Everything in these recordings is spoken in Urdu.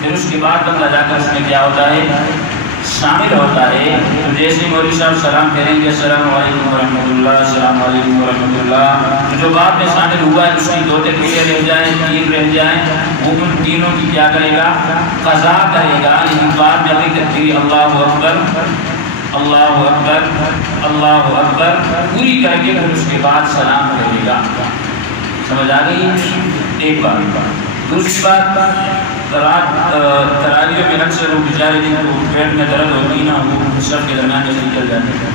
پھر اس کے بعد بندہ جا کر اس میں کیا ہوتا ہے شامل ہوتا ہے. تو جیسے مولوی صاحب سلام پھیریں گے السلام علیکم ورحمۃ اللہ السلام علیکم ورحمۃ اللہ، جو بعد میں شامل ہوا ہے اس کی 2 تکبیریں رہ جائیں 3 رہ جائیں، وہ ان تینوں کی کیا کرے گا قضا کرے گا. لیکن بعد میں اگلی تکبیر اللہ اکبر اللہ اکبر اللہ اکبر پوری کر کے پھر اس کے بعد سلام کرے گا. سمجھ آ گئی؟ ایک بات. دوسری بات تراویح میں اکثر وہ بیچارے جن کو پیٹ میں درد ہوتی نا وہ سب کے درمیان جیسے نکل جاتے ہیں،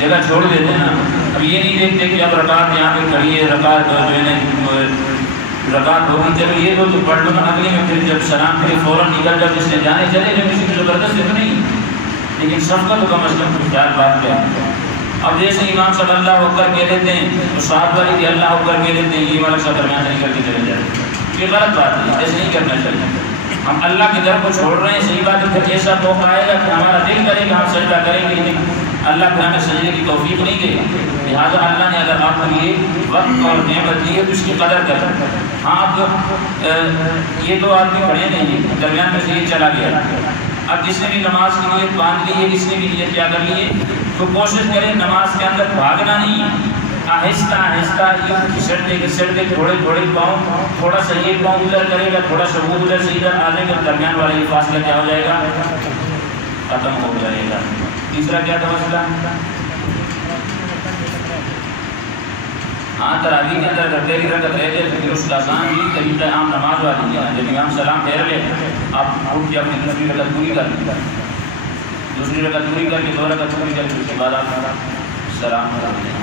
جگہ چھوڑ دیتے ہیں نا. اب یہ نہیں دیکھتے کہ اب رکعت یہاں پہ کھڑی ہے، رکعت جو ہے نا رکعت ہوگی چلو یہ تو پڑھ لو نا اگلی میں، پھر جب سلام پھر فوراً نکل جب جس سے جانے چلے جب کسی کو زبردست تو نہیں، لیکن سب کا تو کم از کم خیال بات کیا ہے. اب جیسے امام صلی اللہ اکبر کہہ دیتے ہیں تو ساتھ والی کہ اللہ اکبر کہہ دیتے ہیں، یہ والا سب درمیان نہیں کر کے چلے جاتے. یہ غلط بات ہے، ایسے نہیں کرنا چاہیے. ہم اللہ کی طرف کو چھوڑ رہے ہیں، صحیح بات ہے. پھر ایسا موقع آئے گا کہ ہمارا دل کرے گا ہم سجدہ کریں گے، لیکن اللہ پھر ہمیں سجدے کی توفیق نہیں دے گا. لہٰذا اللہ نے اگر آپ کو یہ وقت اور نعمت دی ہے تو اس کی قدر کریں. ہاں اب یہ 2 آدمی کھڑے نہیں، درمیان میں سے یہ چلا گیا. اب جس نے بھی نماز کی نیت باندھ لی ہے، جس نے بھی نیت کیا کر لی ہے، تو کوشش کریں نماز کے اندر بھاگنا نہیں، آہستہ آہستہ یہ گھسڑتے تھوڑے تھوڑے پاؤں، تھوڑا سا یہ پاؤں ادھر کرے گا، تھوڑا سا وہ ادھر سے ادھر آ جائے گا، درمیان والا یہ فاصلہ کیا ہو جائے گا ختم ہو جائے گا. تیسرا کیا تھا مسئلہ؟ ہاں تراویح کے اندر اگر پہلی رکعت رہ جائے تو پھر اس کا آسان بھی طریقہ عام نماز والی ہے. جب امام سلام پھیر لے آپ اٹھ کے اپنی دوسری رکعت پوری کر لیں، دوسری رکعت پوری کر کے 2 رکعت پوری کر کے اس کے بعد آپ سلام کر لیں.